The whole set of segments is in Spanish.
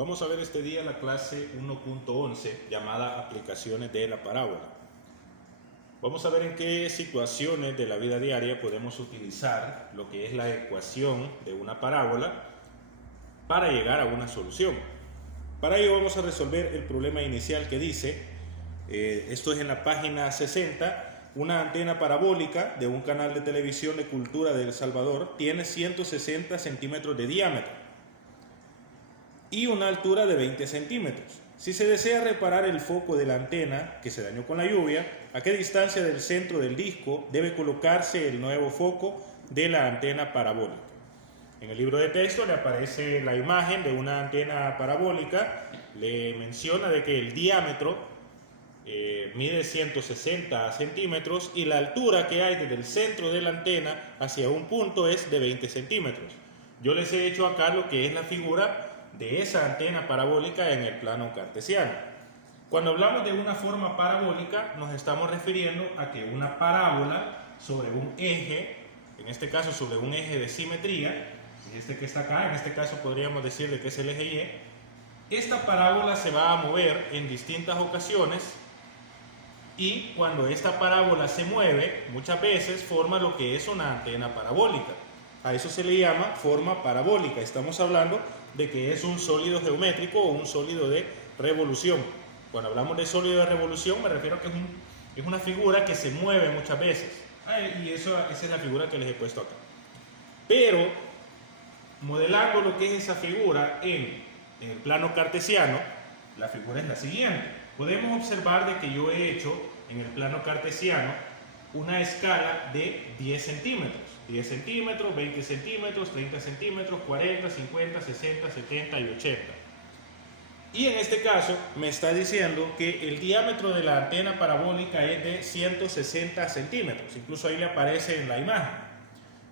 Vamos a ver este día la clase 1.11 llamada Aplicaciones de la parábola. Vamos a ver en qué situaciones de la vida diaria podemos utilizar lo que es la ecuación de una parábola para llegar a una solución. Para ello vamos a resolver el problema inicial que dice, esto es en la página 60, una antena parabólica de un canal de televisión de cultura de El Salvador tiene 160 centímetros de diámetro y una altura de 20 centímetros. Si se desea reparar el foco de la antena que se dañó con la lluvia, ¿a qué distancia del centro del disco debe colocarse el nuevo foco de la antena parabólica? En el libro de texto le aparece la imagen de una antena parabólica, le menciona de que el diámetro mide 160 centímetros y la altura que hay desde el centro de la antena hacia un punto es de 20 centímetros. Yo les he hecho acá lo que es la figura de esa antena parabólica en el plano cartesiano. Cuando hablamos de una forma parabólica, nos estamos refiriendo a que una parábola sobre un eje, en este caso sobre un eje de simetría, este que está acá, en este caso podríamos decir de que es el eje Y, esta parábola se va a mover en distintas ocasiones y cuando esta parábola se mueve, muchas veces forma lo que es una antena parabólica. A eso se le llama forma parabólica. Estamos hablando de que es un sólido geométrico o un sólido de revolución. Cuando hablamos de sólido de revolución me refiero a que es una figura que se mueve muchas veces. Y esa es la figura que les he puesto acá. Pero, modelando lo que es esa figura en el plano cartesiano, la figura es la siguiente. Podemos observar de que yo he hecho en el plano cartesiano una escala de 10 centímetros. 10 centímetros, 20 centímetros, 30 centímetros, 40, 50, 60, 70 y 80. Y en este caso me está diciendo que el diámetro de la antena parabólica es de 160 centímetros. Incluso ahí le aparece en la imagen.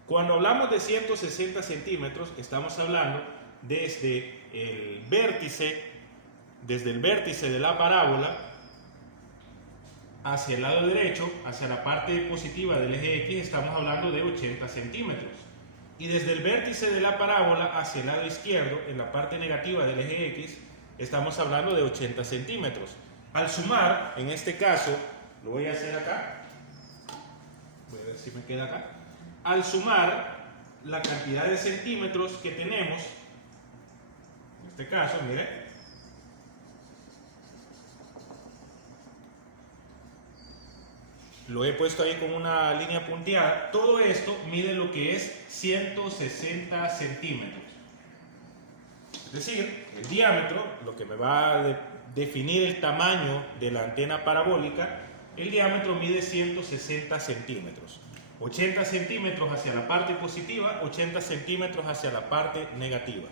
Cuando hablamos de 160 centímetros, estamos hablando desde el vértice de la parábola hacia el lado derecho, hacia la parte positiva del eje X, estamos hablando de 80 centímetros. Y desde el vértice de la parábola hacia el lado izquierdo, en la parte negativa del eje X, estamos hablando de 80 centímetros. Al sumar, en este caso, lo voy a hacer acá, voy a ver si me queda acá. Al sumar la cantidad de centímetros que tenemos, en este caso, mire, lo he puesto ahí con una línea punteada. Todo esto mide lo que es 160 centímetros. Es decir, el diámetro, lo que me va a definir el tamaño de la antena parabólica, el diámetro mide 160 centímetros. 80 centímetros hacia la parte positiva, 80 centímetros hacia la parte negativa.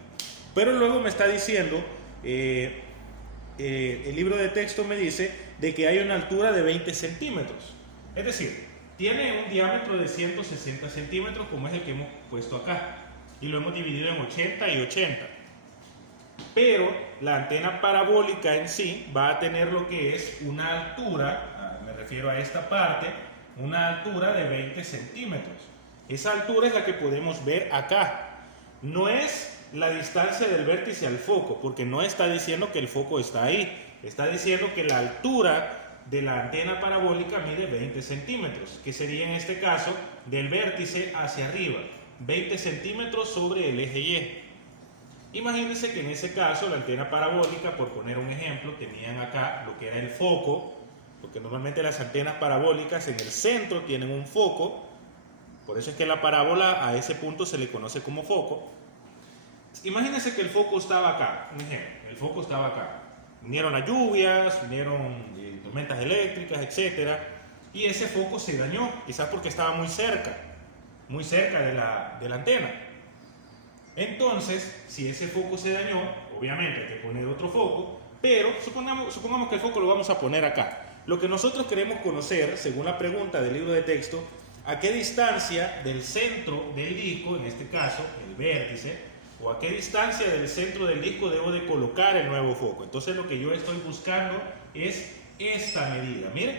Pero luego me está diciendo, el libro de texto me dice de que hay una altura de 20 centímetros. Es decir, tiene un diámetro de 160 centímetros como es el que hemos puesto acá. Y lo hemos dividido en 80 y 80. Pero la antena parabólica en sí va a tener lo que es una altura, me refiero a esta parte, una altura de 20 centímetros. Esa altura es la que podemos ver acá. No es la distancia del vértice al foco, porque no está diciendo que el foco está ahí. Está diciendo que la altura de la antena parabólica mide 20 centímetros, que sería en este caso del vértice hacia arriba, 20 centímetros sobre el eje Y. Imagínense que en ese caso la antena parabólica, por poner un ejemplo, tenían acá lo que era el foco, porque normalmente las antenas parabólicas en el centro tienen un foco, por eso es que la parábola a ese punto se le conoce como foco. Imagínense que el foco estaba acá, un ejemplo, el foco estaba acá. Vinieron las lluvias, vinieron tormentas eléctricas, etc. Y ese foco se dañó, quizás porque estaba muy cerca de la antena. Entonces, si ese foco se dañó, obviamente hay que poner otro foco, pero supongamos que el foco lo vamos a poner acá. Lo que nosotros queremos conocer, según la pregunta del libro de texto, a qué distancia del centro del disco, en este caso el vértice, o a qué distancia del centro del disco debo de colocar el nuevo foco. Entonces lo que yo estoy buscando es esta medida, miren.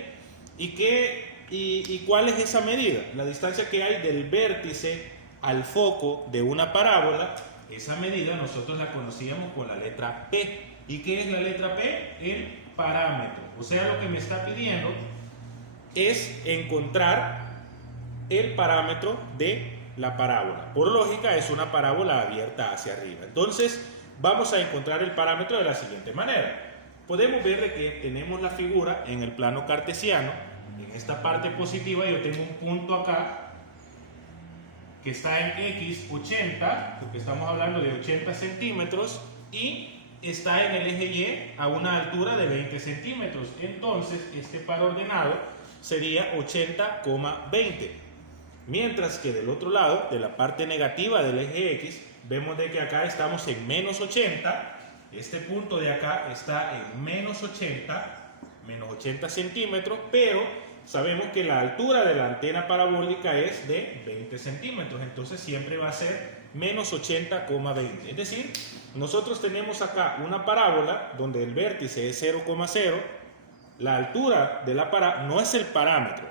¿Y cuál es esa medida? La distancia que hay del vértice al foco de una parábola esa medida nosotros la conocíamos con la letra P. ¿Y qué es la letra P? El parámetro. O sea, lo que me está pidiendo es encontrar el parámetro de la parábola. Por lógica, es una parábola abierta hacia arriba. Entonces, vamos a encontrar el parámetro de la siguiente manera. Podemos ver de que tenemos la figura en el plano cartesiano. En esta parte positiva yo tengo un punto acá que está en X 80, porque estamos hablando de 80 centímetros, y está en el eje Y a una altura de 20 centímetros. Entonces, este par ordenado sería 80,20. Mientras que del otro lado, de la parte negativa del eje X, vemos de que acá estamos en menos 80. Este punto de acá está en menos 80 centímetros, pero sabemos que la altura de la antena parabólica es de 20 centímetros, entonces siempre va a ser menos 80,20. Es decir, nosotros tenemos acá una parábola donde el vértice es 0,0, la altura de la parábola no es el parámetro,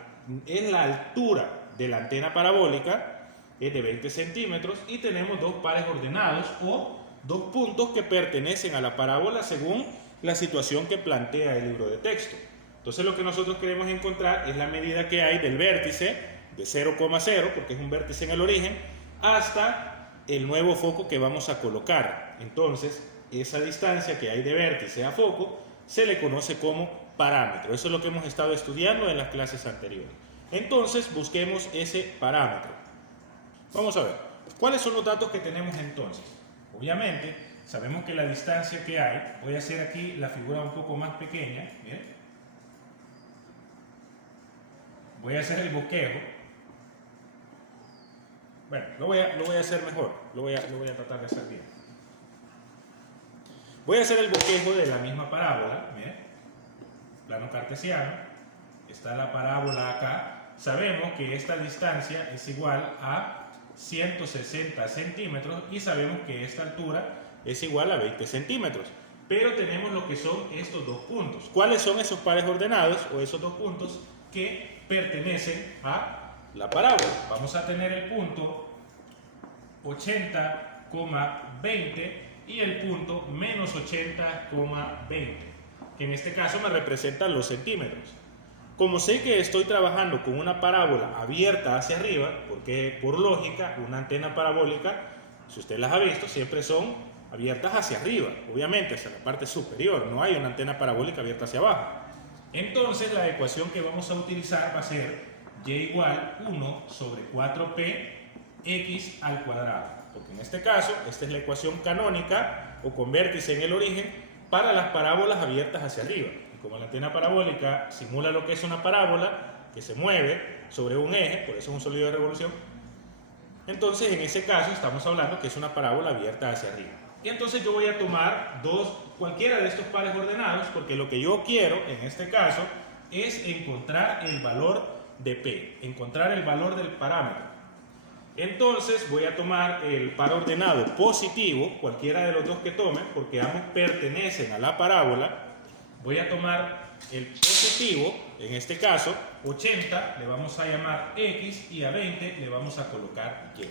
es la altura de la antena parabólica, es de 20 centímetros, y tenemos dos pares ordenados o dos puntos que pertenecen a la parábola según la situación que plantea el libro de texto. Entonces lo que nosotros queremos encontrar es la medida que hay del vértice de 0,0, porque es un vértice en el origen, hasta el nuevo foco que vamos a colocar. Entonces, esa distancia que hay de vértice a foco se le conoce como parámetro. Eso es lo que hemos estado estudiando en las clases anteriores. Entonces, busquemos ese parámetro. Vamos a ver, ¿cuáles son los datos que tenemos entonces? Obviamente, sabemos que la distancia que hay, voy a hacer aquí la figura un poco más pequeña, ¿bien? Voy a hacer el bosquejo. Bueno, lo voy a hacer mejor, lo voy a tratar de hacer bien. Voy a hacer el bosquejo de la misma parábola, ¿bien? Plano cartesiano, está la parábola acá. Sabemos que esta distancia es igual a 160 centímetros y sabemos que esta altura es igual a 20 centímetros. Pero tenemos lo que son estos dos puntos. ¿Cuáles son esos pares ordenados o esos dos puntos que pertenecen a la parábola? Vamos a tener el punto 80,20 y el punto menos 80,20, que en este caso me representan los centímetros. Como sé que estoy trabajando con una parábola abierta hacia arriba, porque por lógica una antena parabólica, si usted las ha visto, siempre son abiertas hacia arriba, obviamente hacia la parte superior, no hay una antena parabólica abierta hacia abajo. Entonces la ecuación que vamos a utilizar va a ser y igual 1 sobre 4p x al cuadrado, porque en este caso esta es la ecuación canónica o con vértice en el origen para las parábolas abiertas hacia arriba. Y como la antena parabólica simula lo que es una parábola que se mueve sobre un eje, por eso es un sólido de revolución, entonces en ese caso estamos hablando que es una parábola abierta hacia arriba. Y entonces yo voy a tomar cualquiera de estos pares ordenados, porque lo que yo quiero en este caso es encontrar el valor de P, encontrar el valor del parámetro. Entonces voy a tomar el par ordenado positivo, cualquiera de los dos que tome, porque ambos pertenecen a la parábola. Voy a tomar el positivo, en este caso 80 le vamos a llamar X y a 20 le vamos a colocar Y.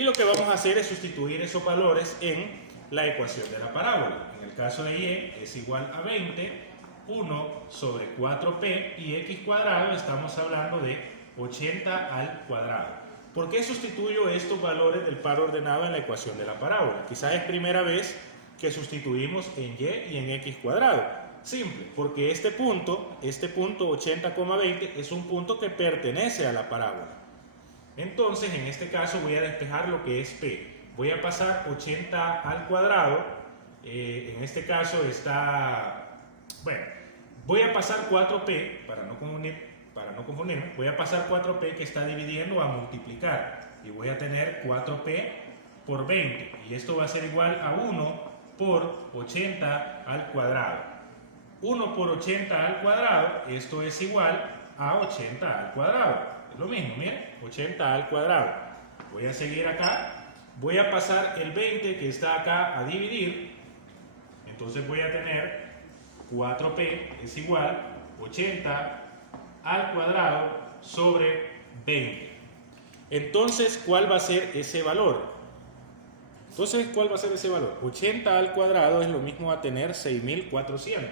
Y lo que vamos a hacer es sustituir esos valores en la ecuación de la parábola. En el caso de Y es igual a 20, 1 sobre 4p y x cuadrado, estamos hablando de 80 al cuadrado. ¿Por qué sustituyo estos valores del par ordenado en la ecuación de la parábola? Quizás es primera vez que sustituimos en Y y en x cuadrado. Simple, porque este punto 80,20 es un punto que pertenece a la parábola. Entonces, en este caso voy a despejar lo que es P. Voy a pasar 80 al cuadrado, en este caso está, bueno, voy a pasar 4p, para no confundirme, voy a pasar 4p que está dividiendo a multiplicar, y voy a tener 4p por 20, y esto va a ser igual a 1 por 80 al cuadrado. 1 por 80 al cuadrado, esto es igual a 80 al cuadrado. Es lo mismo, miren, 80 al cuadrado. Voy a seguir acá. Voy a pasar el 20 que está acá a dividir, entonces voy a tener 4p es igual 80 al cuadrado sobre 20. Entonces, ¿cuál va a ser ese valor? Entonces, ¿cuál va a ser ese valor? 80 al cuadrado es lo mismo a tener 6400.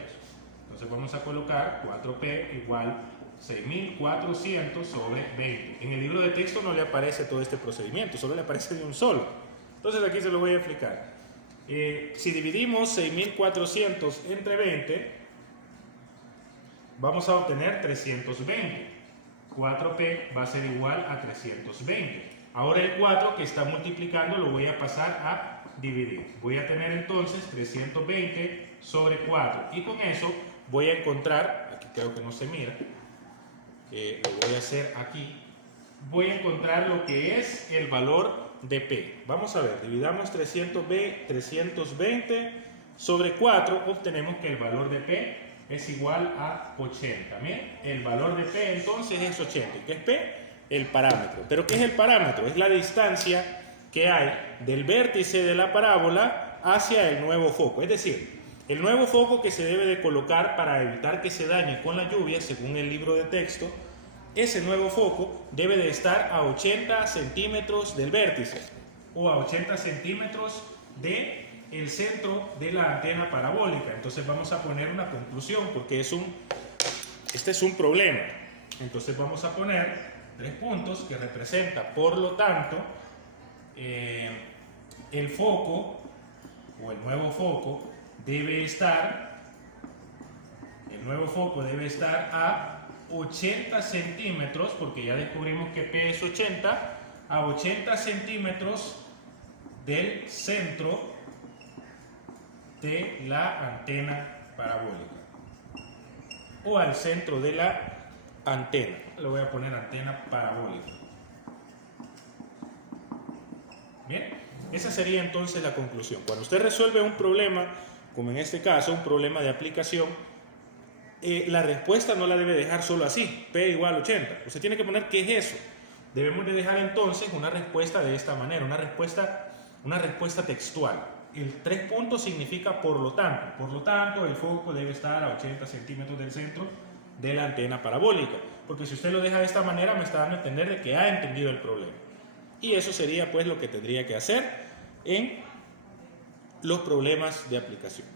Entonces vamos a colocar 4p igual 6400 sobre 20. En el libro de texto no le aparece todo este procedimiento, solo le aparece de un solo. Entonces aquí se lo voy a explicar. Si dividimos 6400 entre 20, vamos a obtener 320. 4p va a ser igual a 320. Ahora el 4 que está multiplicando lo voy a pasar a dividir. Voy a tener entonces 320 sobre 4. Y con eso voy a encontrar, aquí creo que no se mira, lo voy a hacer aquí. Voy a encontrar lo que es el valor de P. Vamos a ver, dividamos 320 sobre 4, obtenemos que el valor de P es igual a 80. Bien, el valor de P entonces es 80. ¿Qué es P? El parámetro. ¿Pero qué es el parámetro? Es la distancia que hay del vértice de la parábola hacia el nuevo foco. Es decir, el nuevo foco que se debe de colocar para evitar que se dañe con la lluvia, según el libro de texto, ese nuevo foco debe de estar a 80 centímetros del vértice o a 80 centímetros del centro de la antena parabólica. Entonces vamos a poner una conclusión porque este es un problema. Entonces vamos a poner 3 puntos que representa, por lo tanto, el foco o el nuevo foco debe estar a 80 centímetros, porque ya descubrimos que P es 80, a 80 centímetros del centro de la antena parabólica o al centro de la antena. Le voy a poner antena parabólica. Bien, esa sería entonces la conclusión. Cuando usted resuelve un problema, como en este caso, un problema de aplicación, la respuesta no la debe dejar solo así, P igual 80. Usted tiene que poner qué es eso. Debemos de dejar entonces una respuesta de esta manera, una respuesta textual. El 3 puntos significa por lo tanto, el foco debe estar a 80 centímetros del centro de la antena parabólica. Porque si usted lo deja de esta manera, me está dando a entender de que ha entendido el problema. Y eso sería pues lo que tendría que hacer en los problemas de aplicación.